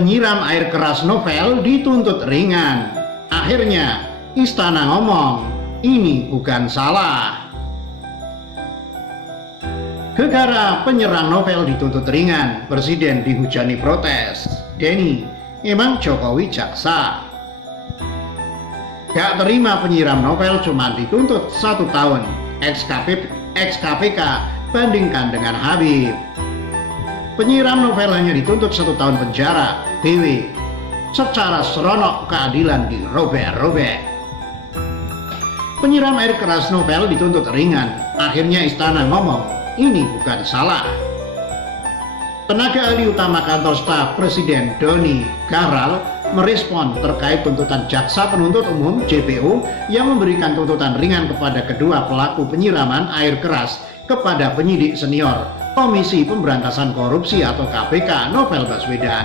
Penyiram air keras novel dituntut ringan. Akhirnya istana ngomong, ini bukan salah. Gegara penyerang novel dituntut ringan, Presiden dihujani protes. Denny, emang Jokowi jaksa? Gak terima penyiram novel cuma dituntut 1 tahun, ex-KPK bandingkan dengan Habib. Penyiram novel hanya dituntut 1 tahun penjara, BW. Secara seronok keadilan dirobek-robek. Penyiram air keras novel dituntut ringan. Akhirnya istana ngomong, ini bukan salah. Tenaga ahli utama kantor staf Presiden Doni Gahral merespon terkait tuntutan jaksa penuntut umum JPU yang memberikan tuntutan ringan kepada kedua pelaku penyiraman air keras kepada penyidik senior Komisi Pemberantasan Korupsi atau KPK Novel Baswedan.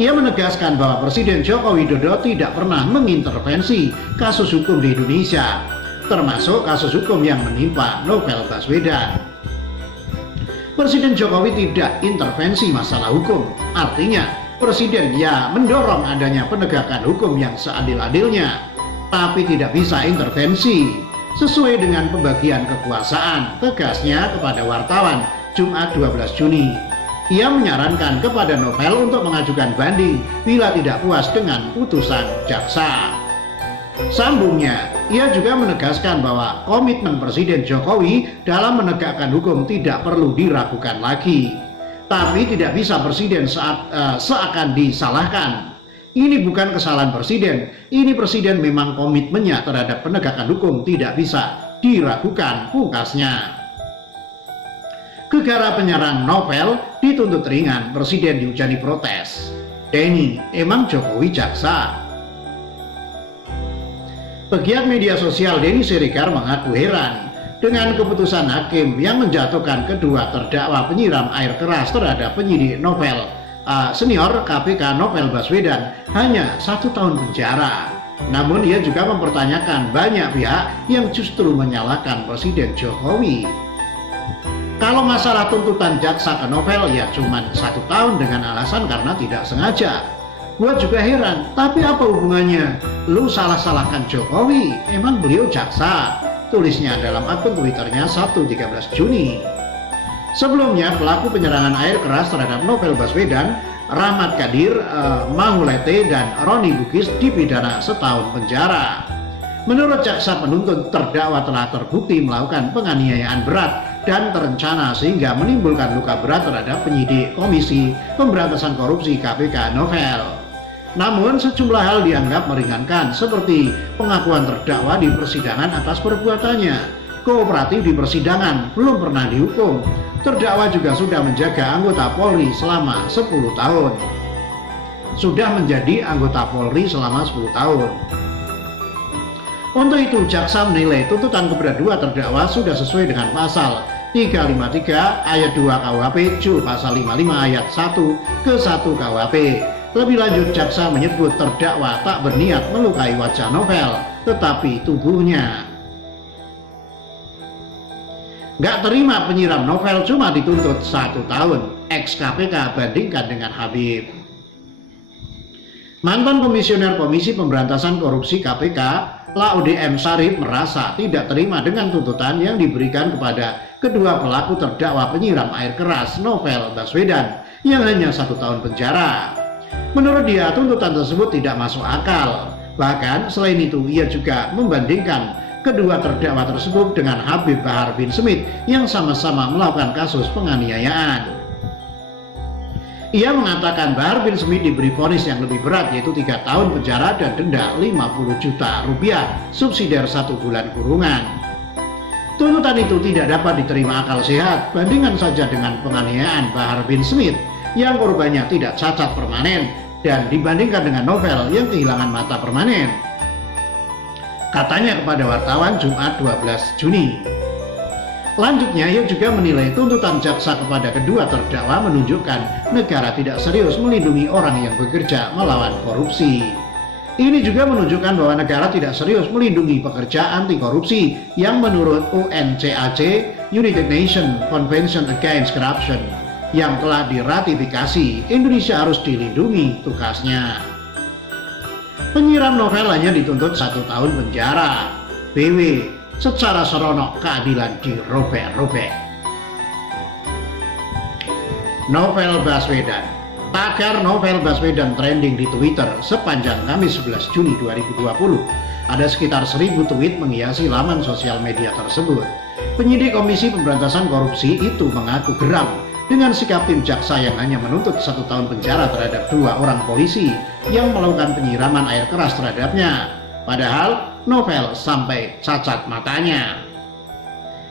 Ia menegaskan bahwa Presiden Joko Widodo tidak pernah mengintervensi kasus hukum di Indonesia, termasuk kasus hukum yang menimpa Novel Baswedan. Presiden Jokowi tidak intervensi masalah hukum, artinya Presiden mendorong adanya penegakan hukum yang seadil-adilnya, tapi tidak bisa intervensi sesuai dengan pembagian kekuasaan, tegasnya kepada wartawan Jumat 12 Juni. Ia menyarankan kepada Novel untuk mengajukan banding bila tidak puas dengan putusan jaksa. Sambungnya, ia juga menegaskan bahwa komitmen Presiden Jokowi dalam menegakkan hukum tidak perlu diragukan lagi. Tapi tidak bisa Presiden seakan disalahkan. Ini bukan kesalahan Presiden, ini Presiden memang komitmennya terhadap penegakan hukum tidak bisa diragukan, pungkasnya. Gegara penyerang novel dituntut ringan, Presiden dihujani protes. Denny, emang Jokowi jaksa? Pegiat media sosial Denny Siregar mengaku heran dengan keputusan hakim yang menjatuhkan kedua terdakwa penyiram air keras terhadap penyidik novel senior KPK Novel Baswedan hanya 1 tahun penjara. Namun ia juga mempertanyakan banyak pihak yang justru menyalahkan Presiden Jokowi. Kalau masalah tuntutan jaksa ke Novel ya cuma 1 tahun dengan alasan karena tidak sengaja. Gua juga heran, tapi apa hubungannya? Lu salah-salahkan Jokowi, emang beliau jaksa? Tulisnya dalam akun Twitternya Sabtu 13 Juni. Sebelumnya, pelaku penyerangan air keras terhadap Novel Baswedan, Rahmat Kadir, Mahulete, dan Roni Bugis dipidana 1 tahun penjara. Menurut jaksa penuntut, terdakwa telah terbukti melakukan penganiayaan berat dan terencana sehingga menimbulkan luka berat terhadap penyidik Komisi Pemberantasan Korupsi KPK Novel. Namun sejumlah hal dianggap meringankan seperti pengakuan terdakwa di persidangan atas perbuatannya, kooperatif di persidangan, belum pernah dihukum. Terdakwa juga sudah menjaga anggota Polri selama 10 tahun. Sudah menjadi anggota Polri selama 10 tahun. Untuk itu, jaksa menilai tuntutan kepada dua terdakwa sudah sesuai dengan pasal 353 ayat 2 KUHP Jul pasal 55 ayat 1 ke 1 KUHP. Lebih lanjut, jaksa menyebut terdakwa tak berniat melukai wajah Novel, tetapi tubuhnya. Gak terima penyiram Novel cuma dituntut 1 tahun, ex-KPK bandingkan dengan Habib. Mantan Komisioner Komisi Pemberantasan Korupsi KPK, Laude M. Syarif merasa tidak terima dengan tuntutan yang diberikan kepada kedua pelaku terdakwa penyiram air keras Novel Baswedan yang hanya 1 tahun penjara. Menurut dia, tuntutan tersebut tidak masuk akal. Bahkan selain itu, ia juga membandingkan kedua terdakwa tersebut dengan Habib Bahar bin Smith yang sama-sama melakukan kasus penganiayaan. Ia mengatakan Bahar bin Smith diberi vonis yang lebih berat, yaitu 3 tahun penjara dan denda 50 juta rupiah, subsidiar 1 bulan kurungan. Tuntutan itu tidak dapat diterima akal sehat, bandingkan saja dengan penganiayaan Bahar bin Smith yang korbannya tidak cacat permanen dan dibandingkan dengan Novel yang kehilangan mata permanen. Katanya kepada wartawan Jumat 12 Juni. Lanjutnya, ia juga menilai tuntutan jaksa kepada kedua terdakwa menunjukkan negara tidak serius melindungi orang yang bekerja melawan korupsi. Ini juga menunjukkan bahwa negara tidak serius melindungi pekerja anti korupsi yang menurut UNCAC, United Nations Convention Against Corruption, yang telah diratifikasi, Indonesia harus dilindungi tugasnya. Penyiram novel hanya dituntut 1 tahun penjara. BW, secara seronok keadilan dirobek-robek. Novel Baswedan. Tagar Novel Baswedan trending di Twitter sepanjang Kamis 11 Juni 2020. Ada sekitar 1000 tweet menghiasi laman sosial media tersebut. Penyidik Komisi Pemberantasan Korupsi itu mengaku geram dengan sikap tim jaksa yang hanya menuntut 1 tahun penjara terhadap 2 orang polisi yang melakukan penyiraman air keras terhadapnya. Padahal Novel sampai cacat matanya.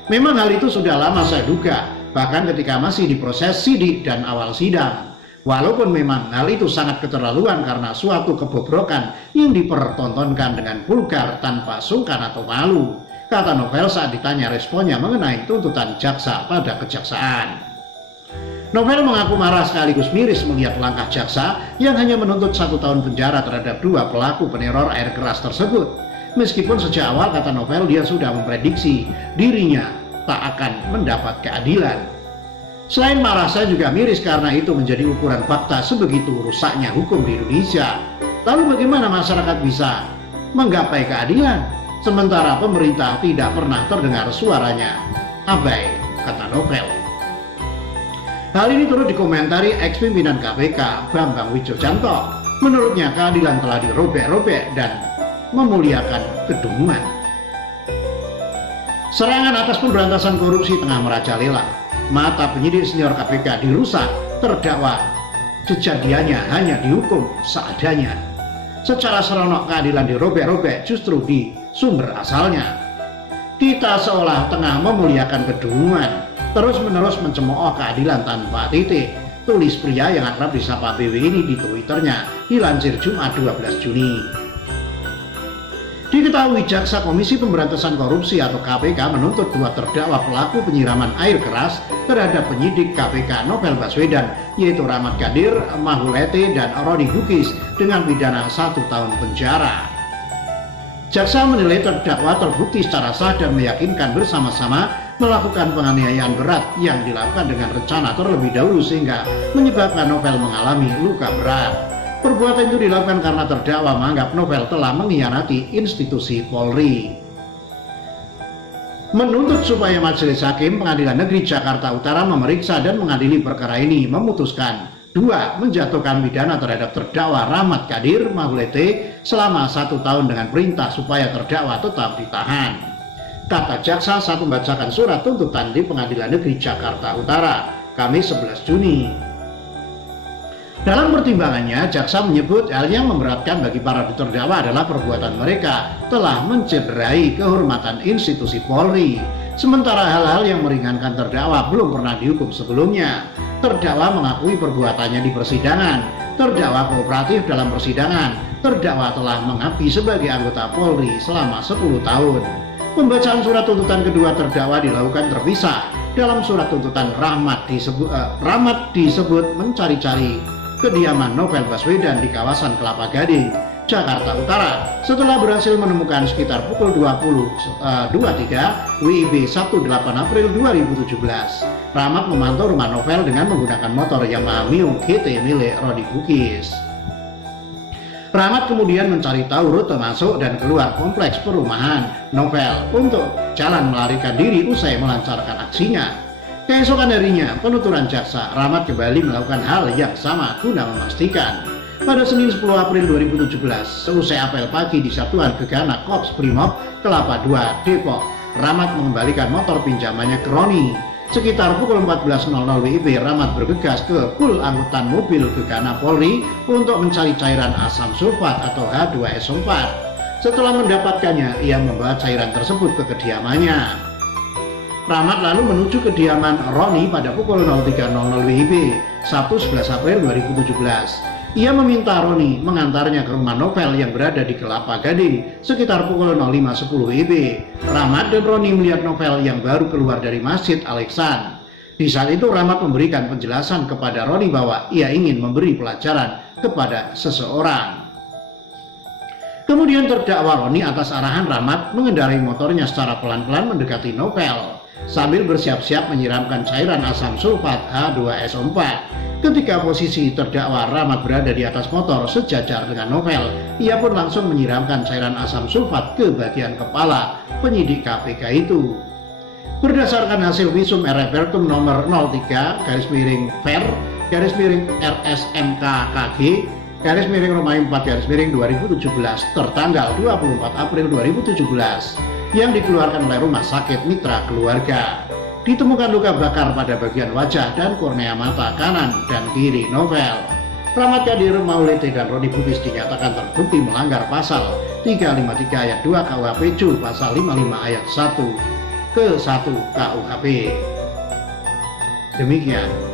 Memang hal itu sudah lama saya duga, bahkan ketika masih diproses sidik dan awal sidang. Walaupun memang hal itu sangat keterlaluan karena suatu kebobrokan yang dipertontonkan dengan vulgar tanpa sungkan atau malu, kata Novel saat ditanya responnya mengenai tuntutan jaksa pada kejaksaan. Novel mengaku marah sekaligus miris melihat langkah jaksa yang hanya menuntut 1 tahun penjara terhadap 2 pelaku peneror air keras tersebut. Meskipun sejak awal, kata Novel, dia sudah memprediksi dirinya tak akan mendapat keadilan. Selain marah, saya juga miris karena itu menjadi ukuran fakta sebegitu rusaknya hukum di Indonesia. Lalu bagaimana masyarakat bisa menggapai keadilan sementara pemerintah tidak pernah terdengar suaranya? Abai, kata Novel. Hal ini turut dikomentari ex-pimpinan KPK Bambang Wijojanto. Menurutnya keadilan telah dirobek-robek dan memuliakan kedunguan. Serangan atas pemberantasan korupsi tengah merajalela. Mata penyidik senior KPK dirusak, terdakwa kejadiannya hanya dihukum seadanya. Secara seronok keadilan dirobek-robek justru di sumber asalnya. Kita seolah tengah memuliakan kedunguan, terus-menerus mencemooh keadilan tanpa titik, tulis pria yang akrab disapa BW ini di Twitternya, dilansir Jumat 12 Juni. Diketahui jaksa Komisi Pemberantasan Korupsi atau KPK menuntut 2 terdakwa pelaku penyiraman air keras terhadap penyidik KPK Novel Baswedan, yaitu Rahmat Ghadir, Mahulete, dan Roni Bugis dengan pidana 1 tahun penjara. Jaksa menilai terdakwa terbukti secara sah dan meyakinkan bersama-sama melakukan penganiayaan berat yang dilakukan dengan rencana terlebih dahulu sehingga menyebabkan Novel mengalami luka berat. Perbuatan itu dilakukan karena terdakwa menganggap Novel telah mengkhianati institusi Polri. Menuntut supaya Majelis Hakim Pengadilan Negeri Jakarta Utara memeriksa dan mengadili perkara ini, memutuskan 2. Menjatuhkan pidana terhadap terdakwa Rahmat Ghadir, Mahulete selama 1 tahun dengan perintah supaya terdakwa tetap ditahan. Kata jaksa saat membacakan surat tuntutan di Pengadilan Negeri Jakarta Utara, Kamis 11 Juni. Dalam pertimbangannya, jaksa menyebut hal yang memberatkan bagi para terdakwa adalah perbuatan mereka telah mencederai kehormatan institusi Polri. Sementara hal-hal yang meringankan terdakwa belum pernah dihukum sebelumnya. Terdakwa mengakui perbuatannya di persidangan, terdakwa kooperatif dalam persidangan, terdakwa telah mengabdi sebagai anggota Polri selama 10 tahun. Pembacaan surat tuntutan kedua terdakwa dilakukan terpisah. Dalam surat tuntutan Rahmat disebut mencari-cari kediaman Novel Baswedan di kawasan Kelapa Gading, Jakarta Utara. Setelah berhasil menemukan sekitar pukul 20.23 WIB 18 April 2017, Rahmat memantau rumah Novel dengan menggunakan motor Yamaha Mio GT milik Roni Bugis. Rahmat kemudian mencari tahu rute masuk dan keluar kompleks perumahan Novel untuk jalan melarikan diri usai melancarkan aksinya. Keesokan harinya, penuturan jaksa, Rahmat kembali melakukan hal yang sama guna memastikan. Pada Senin 10 April 2017, seusai apel pagi di Satuan Gegana Korps Brimob Kelapa II, Depok, Rahmat mengembalikan motor pinjamannya ke Roni. Sekitar pukul 14.00 WIB, Rahmat bergegas ke pool angkutan mobil Gegana Polri untuk mencari cairan asam sulfat atau H2SO4. Setelah mendapatkannya, ia membawa cairan tersebut ke kediamannya. Rahmat lalu menuju kediaman Roni pada pukul 03.00 WIB, Sabtu 11 April 2017. Ia meminta Roni mengantarnya ke rumah Novel yang berada di Kelapa Gading sekitar pukul 05.10 WIB. Rahmat dan Roni melihat Novel yang baru keluar dari Masjid Al-Ihsan. Di saat itu Rahmat memberikan penjelasan kepada Roni bahwa ia ingin memberi pelajaran kepada seseorang. Kemudian terdakwa Roni atas arahan Rahmat mengendarai motornya secara pelan-pelan mendekati Novel. sambil bersiap-siap menyiramkan cairan asam sulfat H2SO4. Ketika posisi terdakwa Rahmat berada di atas motor sejajar dengan Novel, ia pun langsung menyiramkan cairan asam sulfat ke bagian kepala penyidik KPK itu. Berdasarkan hasil visum Repertum nomor 03-Ver-RSMKKG-Romawi 4-2017 tertanggal 24 April 2017 yang dikeluarkan oleh Rumah Sakit Mitra Keluarga. Ditemukan luka bakar pada bagian wajah dan kornea mata kanan dan kiri Novel. Rahmat Kadir, Maulid dan Roni Bugis dinyatakan terbukti melanggar pasal 353 ayat 2 KUHP Jul pasal 55 ayat 1 ke 1 KUHP. Demikian.